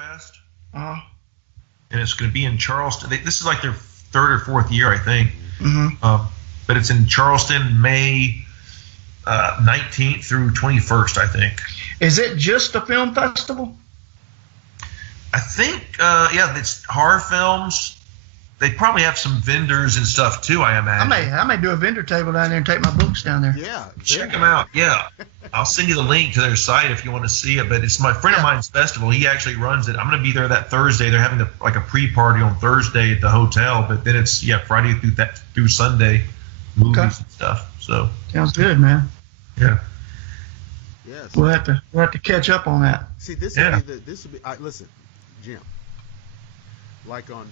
Fest. Uh-huh. And it's going to be in Charleston. This is like their third or fourth year, I think. Mm-hmm. But it's in Charleston, May 19th through 21st, I think. Is it just a film festival? I think, it's horror films. They probably have some vendors and stuff too, I imagine. I may do a vendor table down there and take my books down there. Yeah. Check them out. Yeah. I'll send you the link to their site if you want to see it. But it's my friend of mine's festival. He actually runs it. I'm going to be there that Thursday. They're having a pre-party on Thursday at the hotel. But then it's, Friday through Sunday, movies and stuff. So sounds good, man. Yeah. Yes. We'll have to catch up on that. See, this would be listen, Jim. Like on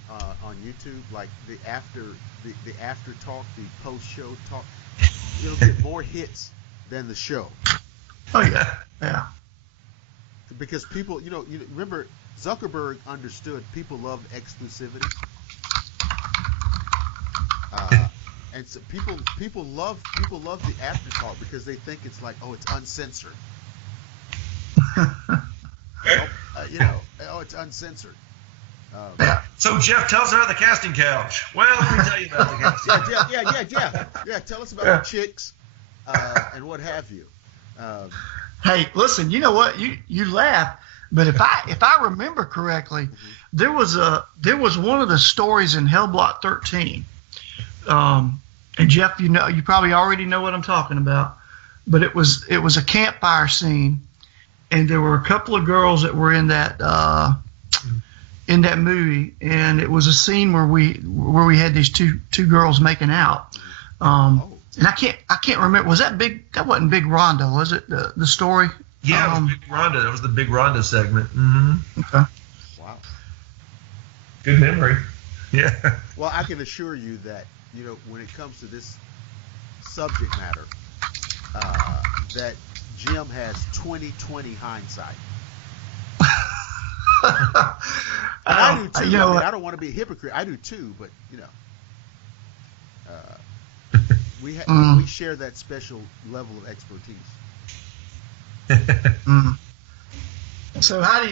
YouTube, like the after talk, the post show talk, it'll get more hits than the show. Oh yeah, yeah. Because people, you remember Zuckerberg understood people love exclusivity, and so people love the after talk because they think it's like, oh, it's uncensored. It's uncensored. So Jeff, tell us about the casting couch. Well, let me tell you about the casting couch. Yeah. Tell us about the chicks and what have you. Hey, listen. You know what? You laugh, but if I remember correctly, there was one of the stories in Hell Block 13. And Jeff, you probably already know what I'm talking about. But it was a campfire scene, and there were a couple of girls that were in that movie, and it was a scene where we had these two girls making out. And I can't remember. Was that big? That wasn't Big Rhonda, was it? The story? Yeah, it was Big Rhonda. That was the Big Rhonda segment. Mm-hmm. Okay. Wow. Good memory. Yeah. Well, I can assure you that when it comes to this subject matter, that Jim has 20/20 hindsight. I do too. I don't want to be a hypocrite. I do too, but we share that special level of expertise. So how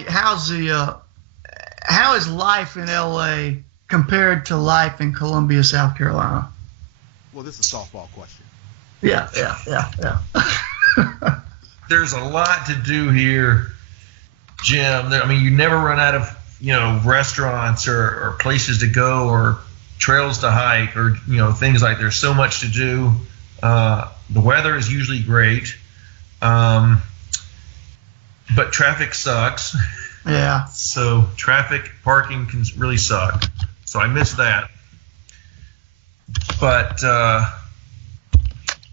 is life in LA compared to life in Columbia, South Carolina? Well, this is a softball question. Yeah. There's a lot to do here, Jim. You never run out of restaurants or places to go or trails to hike or things like. There's so much to do. The weather is usually great, but traffic sucks. Yeah. So parking can really suck. So I miss that. But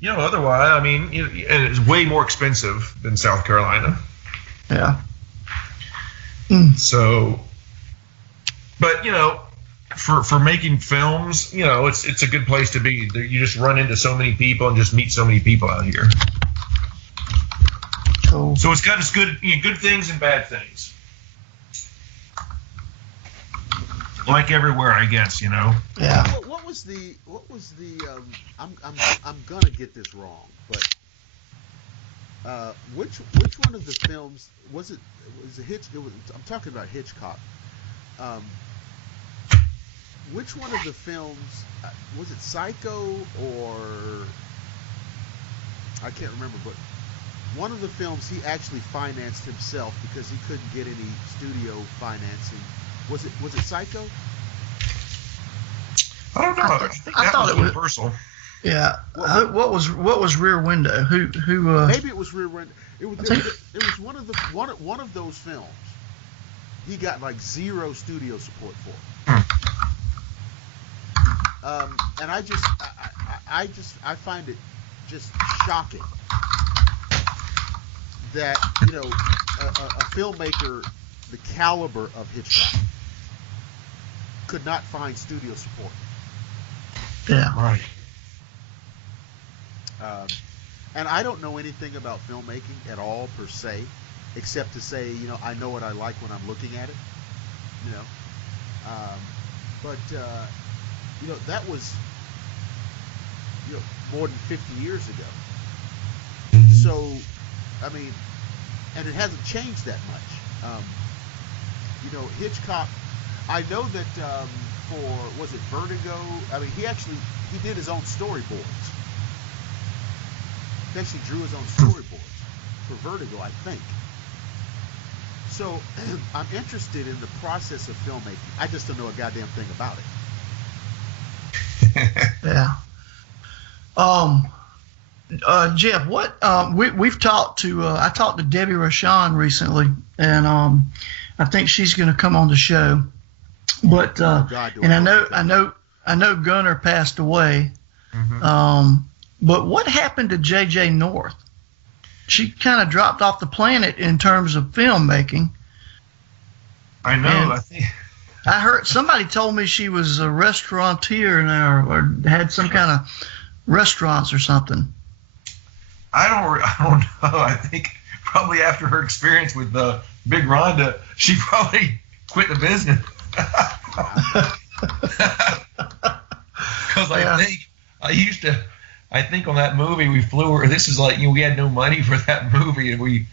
otherwise, and it's way more expensive than South Carolina. Yeah. So, but for making films, it's a good place to be. You just run into so many people and just meet so many people out here. Cool. So it's got its good things and bad things. Like everywhere, I guess, Yeah. What was the I'm gonna get this wrong, but which one of the films was it? I'm talking about Hitchcock. Which one of the films was it? Psycho or I can't remember, but one of the films he actually financed himself because he couldn't get any studio financing. Was it Psycho? I don't know. I thought it was Universal. Yeah. What was Rear Window? Who? Maybe it was Rear Window. It was one of those films. He got like zero studio support for. And I find it just shocking that a filmmaker the caliber of Hitchcock could not find studio support. Yeah. Right. And I don't know anything about filmmaking at all per se, except to say, I know what I like when I'm looking at it. That was more than 50 years ago. Mm-hmm. So, and it hasn't changed that much. Hitchcock. I know that for was it Vertigo? I mean, he did his own storyboards. He actually drew his own storyboards for Vertigo, I think. So I'm interested in the process of filmmaking. I just don't know a goddamn thing about it. Yeah. Jeff, what we've talked to I talked to Debbie Rochon recently, and I think she's going to come on the show. But and I know Gunnar passed away. Mm-hmm. But what happened to J.J. North? She kind of dropped off the planet in terms of filmmaking. I know. And I think I heard somebody told me she was a restaurateur now, or had some kind of restaurants or something. I don't know. I think probably after her experience with Big Rhonda, she probably quit the business. Because I think on that movie we flew her. This is like, we had no money for that movie, and we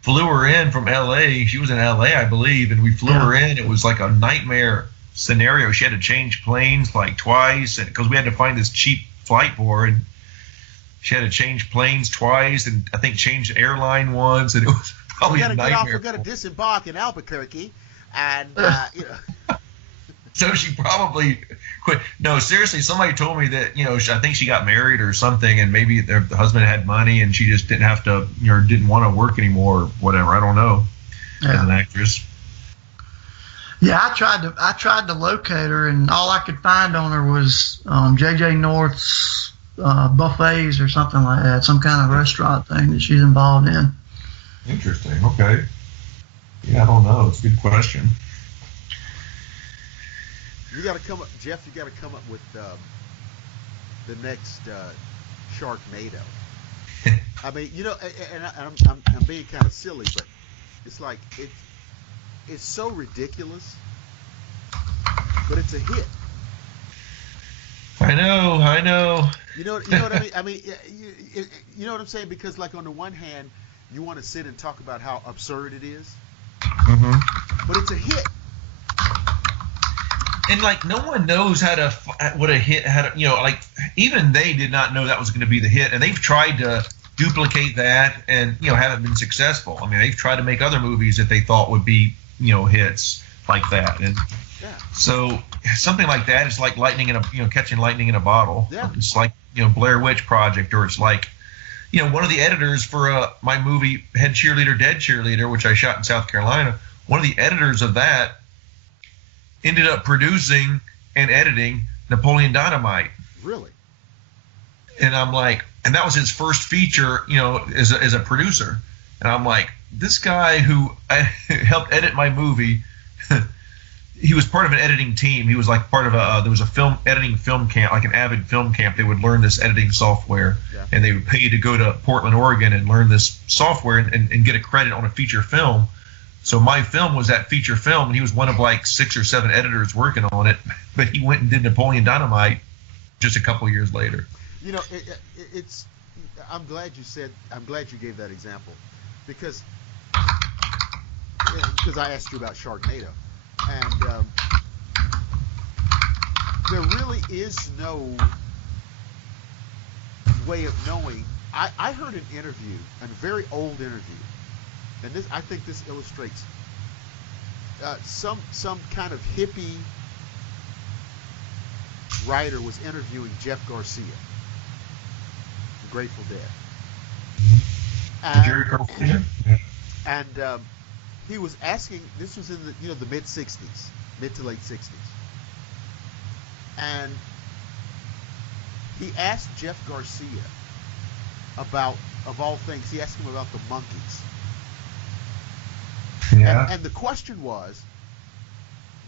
flew her in from L.A. She was in L.A., I believe, and we flew her in. It was like a nightmare scenario. She had to change planes like twice, and because we had to find this cheap flight for her, and she had to change planes twice, and I think change airline once, and it was probably a nightmare. We got to disembark in Albuquerque, and So she probably quit. No, seriously, somebody told me that, I think she got married or something, and maybe the husband had money and she just didn't have to, didn't want to work anymore or whatever. I don't know. As an actress. Yeah, I tried to locate her, and all I could find on her was J.J. North's buffets or something like that, some kind of restaurant thing that she's involved in. Interesting. Okay. Yeah, I don't know. It's a good question. You got to come up, Jeff. You got to come up with the next Sharknado. I mean, and I'm being kind of silly, but it's like it's so ridiculous, but it's a hit. I know. You know what I mean? I mean, you know what I'm saying? Because like on the one hand, you want to sit and talk about how absurd it is, but it's a hit. And like no one knows what a hit, even they did not know that was going to be the hit, and they've tried to duplicate that and haven't been successful. I mean, they've tried to make other movies that they thought would be hits like that, and so something like that is like catching lightning in a bottle. Yeah. It's like Blair Witch Project, or it's like one of the editors for my movie Head Cheerleader Dead Cheerleader, which I shot in South Carolina. One of the editors of that ended up producing and editing Napoleon Dynamite. Really? And I'm like, and that was his first feature, as a producer. And I'm like, this guy who helped edit my movie, he was part of an editing team. He was like part of there was a editing film camp, like an Avid film camp. They would learn this editing software, and they would pay to go to Portland, Oregon, and learn this software and get a credit on a feature film. So my film was that feature film, and he was one of like 6 or 7 editors working on it. But he went and did Napoleon Dynamite just a couple years later. It's. I'm glad you gave that example, because I asked you about Sharknado, and there really is no way of knowing. I heard an interview, a very old interview. And I think this illustrates some kind of hippie writer was interviewing Jeff Garcia, the Grateful Dead. Jerry Garcia. And he was asking. This was in the mid to late '60s, and he asked Jeff Garcia about, of all things, he asked him about the Monkees. Yeah. And the question was,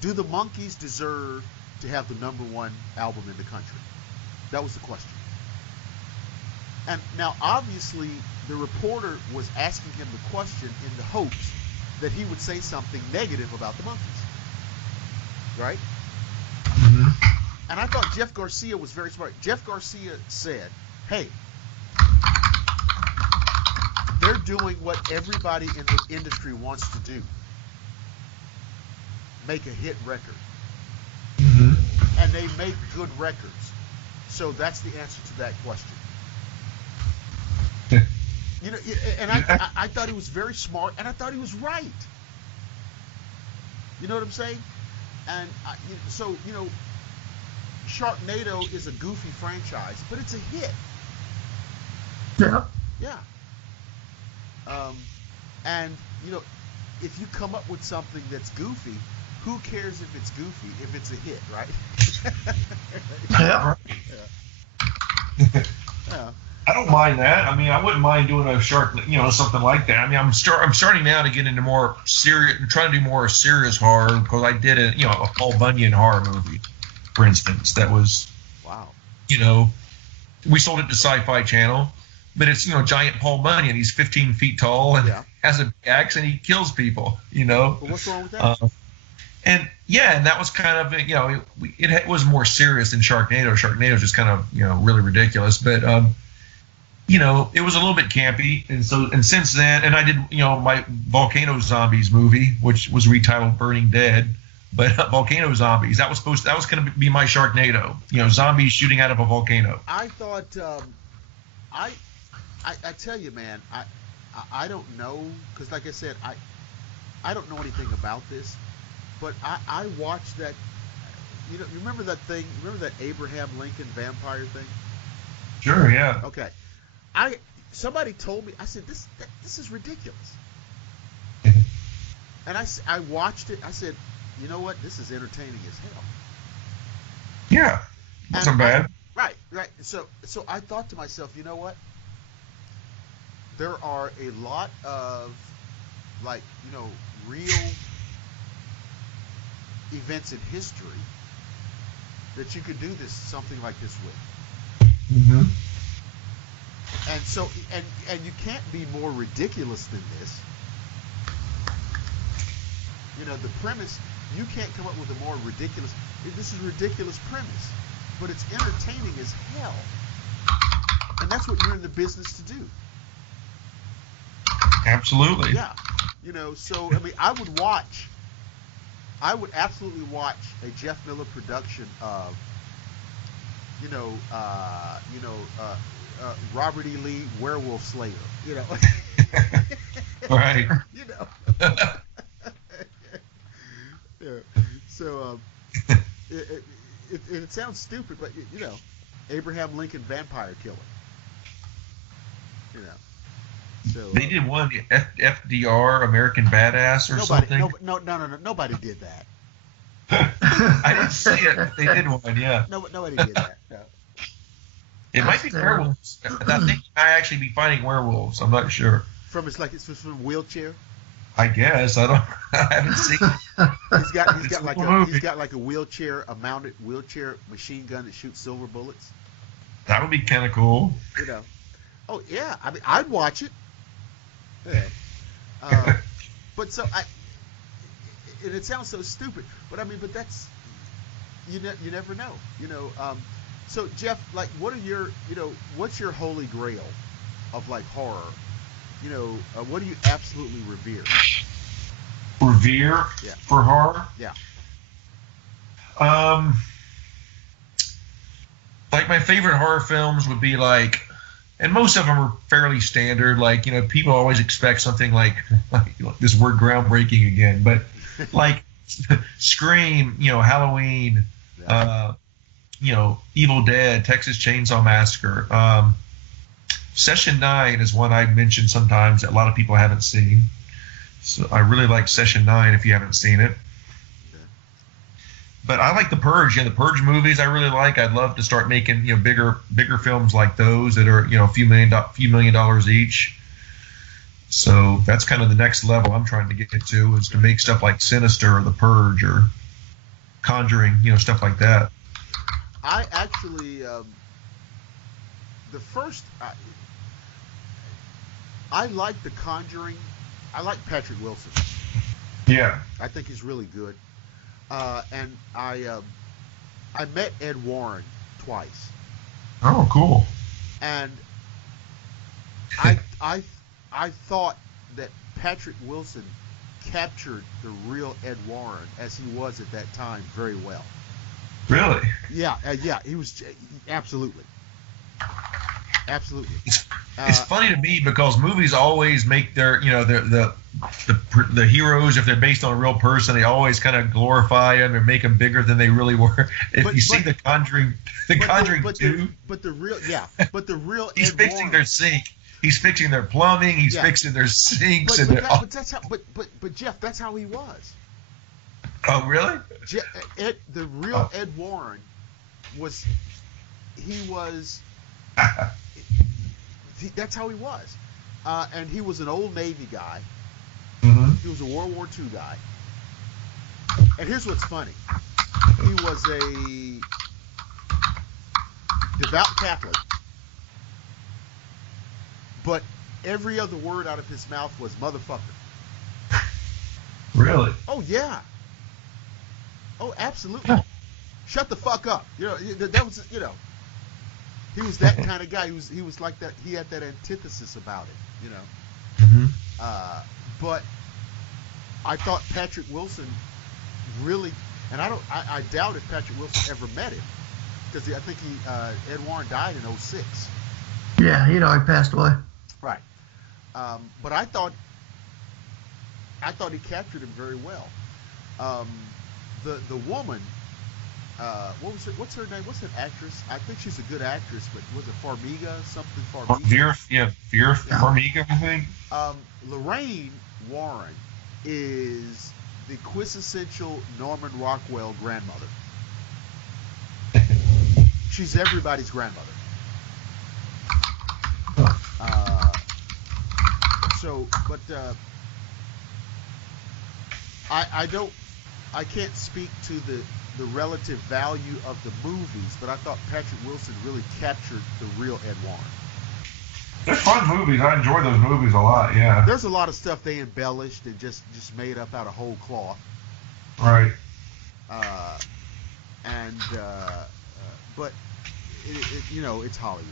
do the Monkees deserve to have the #1 album in the country? That was the question. And now, obviously, the reporter was asking him the question in the hopes that he would say something negative about the Monkees. Right? Mm-hmm. And I thought Jeff Garcia was very smart. Jeff Garcia said, hey, they're doing what everybody in the industry wants to do. make a hit record. Mm-hmm. And they make good records. So that's the answer to that question. You know, and I thought he was very smart, and I thought he was right. You know what I'm saying? And so, you know, Sharknado is a goofy franchise, but it's a hit. Yeah. Yeah. And, you know, if you come up with something that's goofy, who cares if it's goofy if it's a hit, right? Yeah. Yeah. I don't mind that. I mean, I wouldn't mind doing a shark, you know, something like that. I mean, I'm starting now to get into more serious, trying to do more serious horror, because I did a Paul Bunyan horror movie, for instance, that was, Wow. you know, we sold it to Sci-Fi Channel, but it's, you know, giant Paul Bunyan. He's 15 feet tall and has a big axe and he kills people, you know. But what's wrong with that? And that was kind of, you know, it was more serious than Sharknado. Sharknado is just kind of, you know, really ridiculous, but you know, it was a little bit campy, and since then, and I did, you know, my Volcano Zombies movie, which was retitled Burning Dead, but Volcano Zombies, that was going to be my Sharknado, you know, zombies shooting out of a volcano. I thought, I tell you, man, I don't know, because like I said, I don't know anything about this, but I watched that, you know, remember that Abraham Lincoln vampire thing? Sure, yeah. Okay. Somebody told me, I said, this is ridiculous. And I watched it. I said, you know what? This is entertaining as hell. Yeah. Wasn't bad. Right. So I thought to myself, you know what? There are a lot of, like, you know, real events in history that you could do something like this with. Mm-hmm. And so, and you can't be more ridiculous than this. You know, the premise, you can't come up with a more ridiculous, this is a ridiculous premise, but it's entertaining as hell. And that's what you're in the business to do. Absolutely. Yeah. You know, so, I mean, I would absolutely watch a Jeff Miller production of, Robert E. Lee, Werewolf Slayer, you know. Right. You know. Yeah. So, it sounds stupid, but, you know, Abraham Lincoln vampire killer. You know. So, they did one, FDR, American Badass, or something. No, nobody did that. I didn't see it, but they did one, yeah. Nobody did that. No. It might be werewolves. I think you might actually be fighting werewolves. I'm not sure. It's from a wheelchair. I guess I haven't seen it. He's got like a mounted wheelchair machine gun that shoots silver bullets. That would be kind of cool. You know. Oh yeah, I mean I'd watch it. Yeah. But so and it sounds so stupid, but I mean, but that's you never know. You know. So Jeff, like, what's your holy grail of like horror? You know, what do you absolutely revere? Revere for horror? Yeah. Like my favorite horror films would be like, and most of them are fairly standard. Like, you know, people always expect something like this word groundbreaking again, but like Scream, you know, Halloween, you know, Evil Dead, Texas Chainsaw Massacre. Session 9 is one I mentioned sometimes that a lot of people haven't seen. So I really like Session 9 if you haven't seen it. But I like The Purge. The Purge movies I really like. I'd love to start making, you know, bigger films like those that are, you know, a few million dollars each. So that's kind of the next level I'm trying to get to, is to make stuff like Sinister or The Purge or Conjuring, you know, stuff like that. I actually, I like The Conjuring. I like Patrick Wilson. Yeah. I think he's really good. And I met Ed Warren twice. Oh, cool. And I thought that Patrick Wilson captured the real Ed Warren as he was at that time very well. Really? Yeah, he was absolutely. It's funny to me because movies always make their, the heroes, if they're based on a real person, they always kind of glorify them and make them bigger than they really were. If you see The Conjuring 2, but the real he's Ed fixing Warren, their sink. He's fixing their plumbing. He's fixing their sinks. But that's how. But Jeff, that's how he was. Oh, really? The real Ed Warren was. That's how he was, and he was an old Navy guy. Mm-hmm. He was a World War II guy. And here's what's funny: he was a devout Catholic, but every other word out of his mouth was motherfucker. Really? Oh yeah. Oh, absolutely. Shut the fuck up. That was he was that kind of guy. He was like that. He had that antithesis about it, Mm-hmm. But I thought Patrick Wilson really, and I doubt if Patrick Wilson ever met him, because I think Ed Warren died in 2006. Yeah, he'd already passed away. Right. But I thought he captured him very well. The woman. What's her name? What's that actress? I think she's a good actress, but was it Farmiga? Something Farmiga? Vera Farmiga, I think. Lorraine Warren is the quintessential Norman Rockwell grandmother. She's everybody's grandmother. I can't speak to the relative value of the movies, but I thought Patrick Wilson really captured the real Ed Warren. They're fun movies. I enjoy those movies a lot. Yeah. There's a lot of stuff they embellished and just made up out of whole cloth. Right. But it's Hollywood.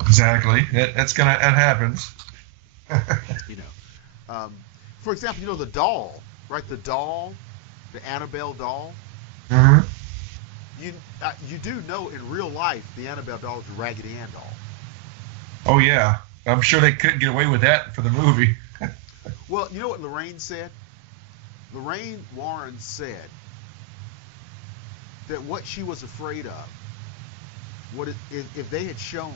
Exactly. That happens. For example, the doll, right? The doll, the Annabelle doll. Mm-hmm. You do know in real life the Annabelle doll is a Raggedy Ann doll. Oh yeah, I'm sure they couldn't get away with that for the movie. Well, you know what Lorraine said? Lorraine Warren said that what she was afraid of, if they had shown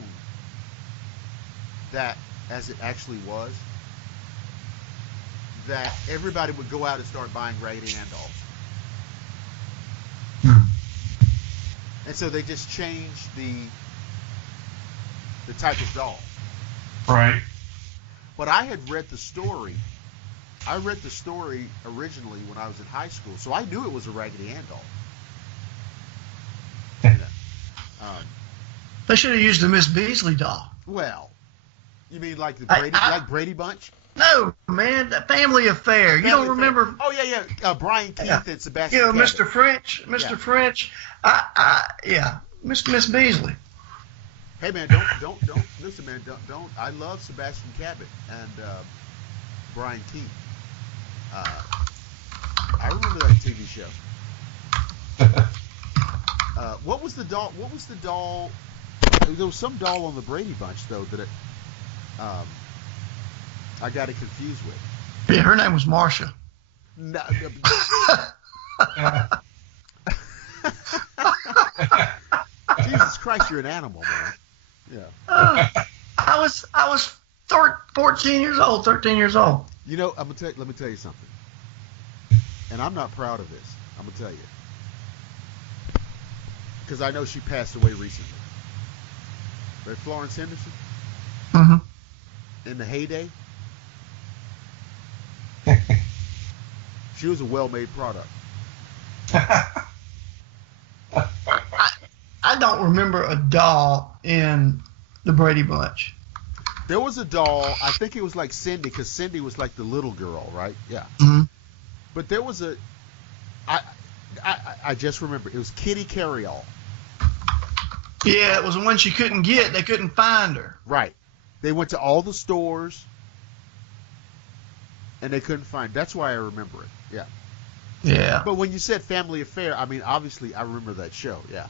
that as it actually was, that everybody would go out and start buying Raggedy Ann dolls. And so they just changed the type of doll. Right. But I had read the story. I read the story originally when I was in high school, so I knew it was a Raggedy Ann doll. They should have used the Miss Beasley doll. Well, you mean like the Brady Bunch? No, man, the Family Affair. You don't remember? Oh yeah. Brian Keith and Sebastian. Mr. French. French. Miss Beasley. Hey man, don't listen, man. Don't. I love Sebastian Cabot and Brian Keith. I remember that TV show. What was the doll? There was some doll on the Brady Bunch though that I got it confused with. Yeah, her name was Marcia. No. Jesus Christ, you're an animal, man. Yeah. I was 13 years old. Let me tell you something. And I'm not proud of this. I'm gonna tell you, because I know she passed away recently. But Florence Henderson. Mm-hmm. In the heyday, she was a well-made product. I don't remember a doll in the Brady Bunch. There was a doll, I think it was like Cindy, because Cindy was like the little girl, right? Yeah. Mm-hmm. But there was I just remember, it was Kitty Carryall. Yeah, it was the one she couldn't get. They couldn't find her. Right. They went to all the stores. and they couldn't find. That's why I remember it. Yeah. Yeah. But when you said Family Affair, I mean, obviously I remember that show. Yeah.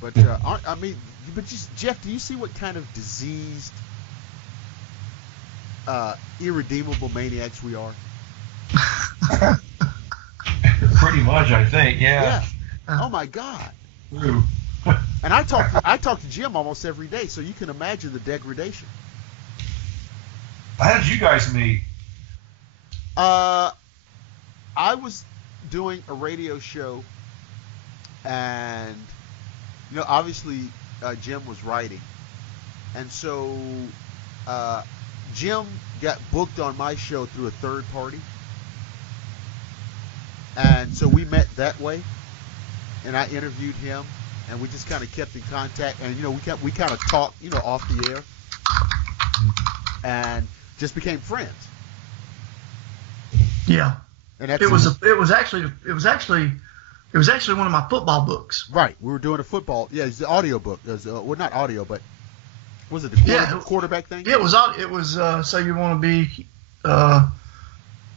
But Jeff, do you see what kind of diseased, irredeemable maniacs we are? Pretty much, I think. Yeah. Oh my God. True. And I talk to Jim almost every day, so you can imagine the degradation. How did you guys meet? I was doing a radio show, and obviously Jim was writing, and so Jim got booked on my show through a third party, and so we met that way, and I interviewed him, and we just kind of kept in contact, and we kind of talked off the air, and just became friends. Yeah. And it was actually one of my football books. Right. We were doing a football. Yeah, it's the audio book. It was, well, not audio, but was it the quarterback thing? Yeah, it was. So you want to be. No,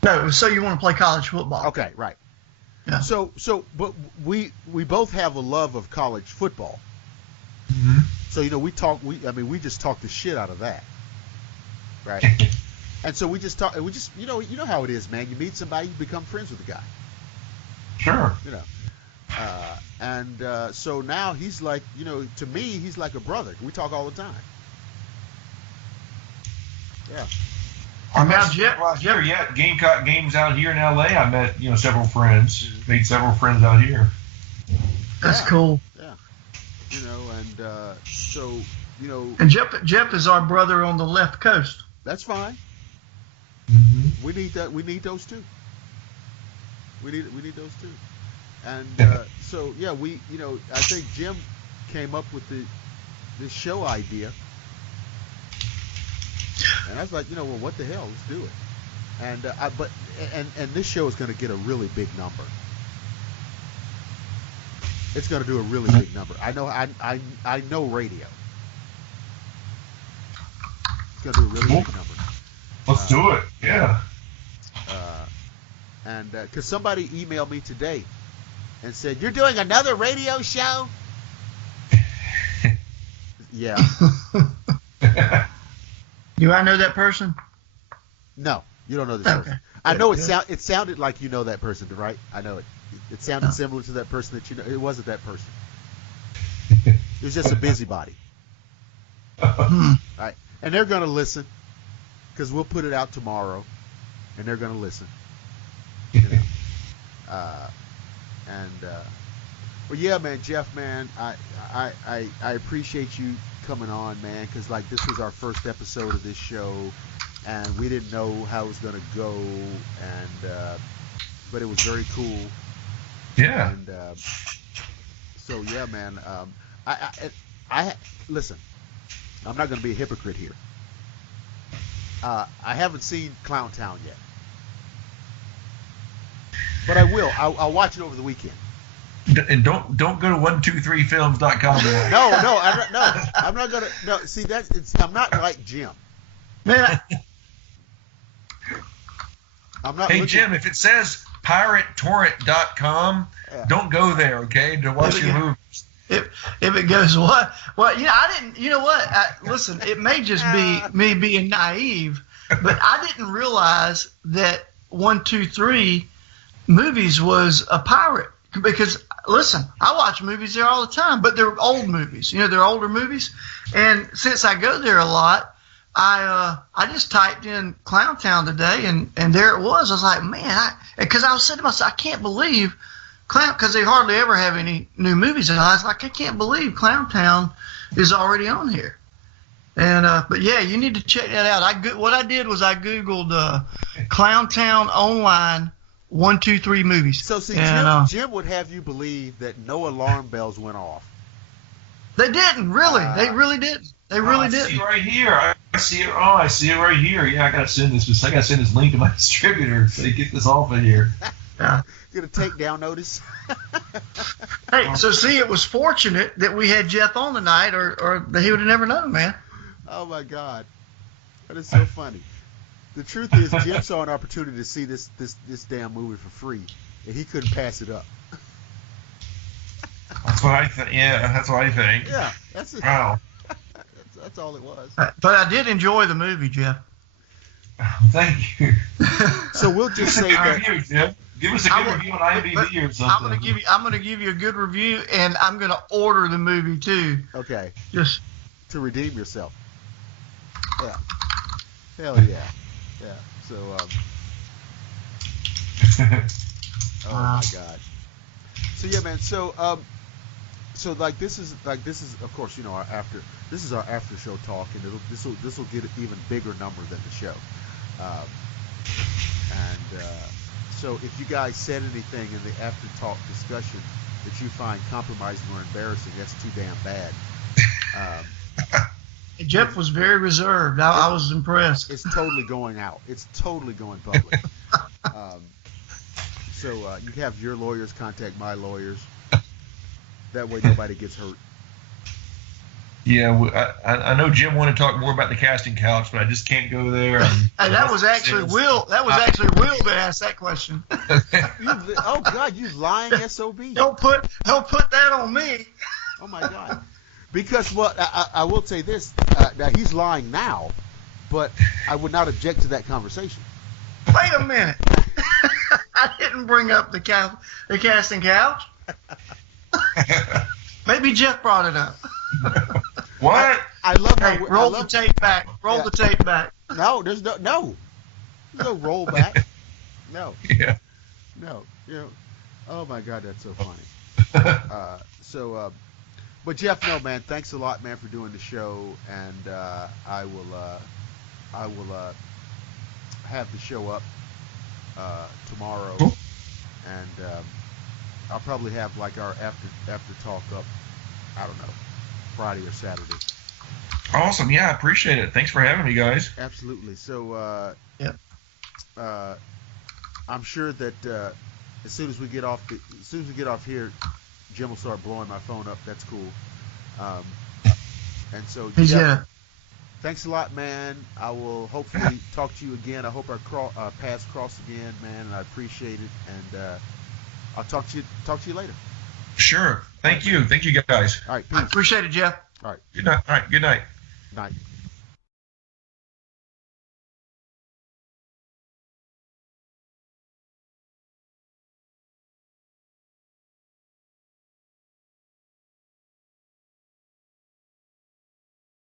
it was so you want to play college football. Okay, right. Yeah. But we both have a love of college football. Mm-hmm. So we just talk the shit out of that. Right. And so we just talk. We just you know how it is, man. You meet somebody, you become friends with the guy. Sure. So now he's like, to me, he's like a brother. We talk all the time. Yeah. I met Jeff last year. Yeah, Gamecock games out here in LA. I met several friends. Made several friends out here. That's cool. Yeah. And Jeff is our brother on the left coast. That's fine. Mm-hmm. We need that. We need those too. We need those too. And I think Jim came up with this show idea, and I was like, well, what the hell? Let's do it. And this show is going to get a really big number. It's going to do a really big number. I know radio. It's going to do a really big number. Let's do it. Yeah. And because somebody emailed me today and said, "You're doing another radio show?" Yeah. Do I know that person? No, you don't know this person. I know it sounded like you know that person, right? I know it. It sounded similar to that person that you know. It wasn't that person. It was just a busybody. All right. And they're going to listen because we'll put it out tomorrow, and they're going to listen. Well, yeah, man, Jeff, man, I appreciate you coming on, man, because like this was our first episode of this show, and we didn't know how it was going to go, and but it was very cool. Yeah. And so yeah, man, I listen. I'm not going to be a hypocrite here. I haven't seen Clowntown yet. But I will. I'll watch it over the weekend. And don't go to 123films.com. No. I'm not gonna. No, see I'm not like Jim. Man. I'm not. Hey Jim, if it says piratetorrent.com, don't go there, okay? To watch your movies. If it goes what? Well, I didn't. You know what? Listen, it may just be me being naive, but I didn't realize that 123 Movies was a pirate, because listen, I watch movies there all the time, but they're old movies. They're older movies, and since I go there a lot, I just typed in Clowntown today, and there it was. I was like, man, because I was saying to myself, I can't believe because they hardly ever have any new movies, and I was like, I can't believe Clowntown is already on here. And but yeah, you need to check that out. What I did was I googled Clowntown online 123 movies. So see, Jim would have you believe that no alarm bells went off. They didn't really. They really didn't. They really didn't. I see it right here. I see it. Oh, I see it right here. Yeah, I gotta send this. I gotta send this link to my distributor so they get this off of here. Yeah. Get a takedown notice. Hey, so see, it was fortunate that we had Jeff on tonight, or he would have never known, man. Oh my God, that is so funny. The truth is, Jim saw an opportunity to see this damn movie for free, and he couldn't pass it up. That's what I think. Yeah, that's what I think. Yeah, that's it. Wow. That's all it was. But I did enjoy the movie, Jeff. Thank you. So we'll just say that. Review, Jim. Give us a good review on IMDb or something. I'm gonna give you a good review, and I'm gonna order the movie too. Okay. Just to redeem yourself. Yeah. Hell yeah. Yeah. So. Oh my God. So yeah, man. So like this is of course our after show talk, and this will get an even bigger number than the show. So if you guys said anything in the after talk discussion that you find compromising or embarrassing, that's too damn bad. Jeff was very reserved. I was impressed. It's totally going out. It's totally going public. So you have your lawyers contact my lawyers. That way nobody gets hurt. Yeah, I know Jim wanted to talk more about the casting couch, but I just can't go there. And that was actually Will. That was actually Will that asked that question. Oh God, you lying SOB! Don't put that on me. Oh my God! Because I will say this. Now he's lying now, but I would not object to that conversation. Wait a minute. I didn't bring up the casting couch. Maybe Jeff brought it up. What? I love how roll the tape back. Roll the tape back. No, there's no roll back. No. Yeah. No. Oh my God, that's so funny. But Jeff, no man, thanks a lot, man, for doing the show, and I will have the show up tomorrow, cool. And I'll probably have like our after talk up. I don't know, Friday or Saturday. Awesome. Yeah, I appreciate it. Thanks for having me, guys. Absolutely. So, I'm sure that as soon as we get off here, Jim will start blowing my phone up. That's cool. And so, thanks a lot, man. I will hopefully talk to you again. I hope our paths cross again, man. And I appreciate it. And I'll talk to you later. Sure. Thank you. Thank you, guys. All right. Peace. I appreciate it, Jeff. All right. Good night. All right. Good night. Night.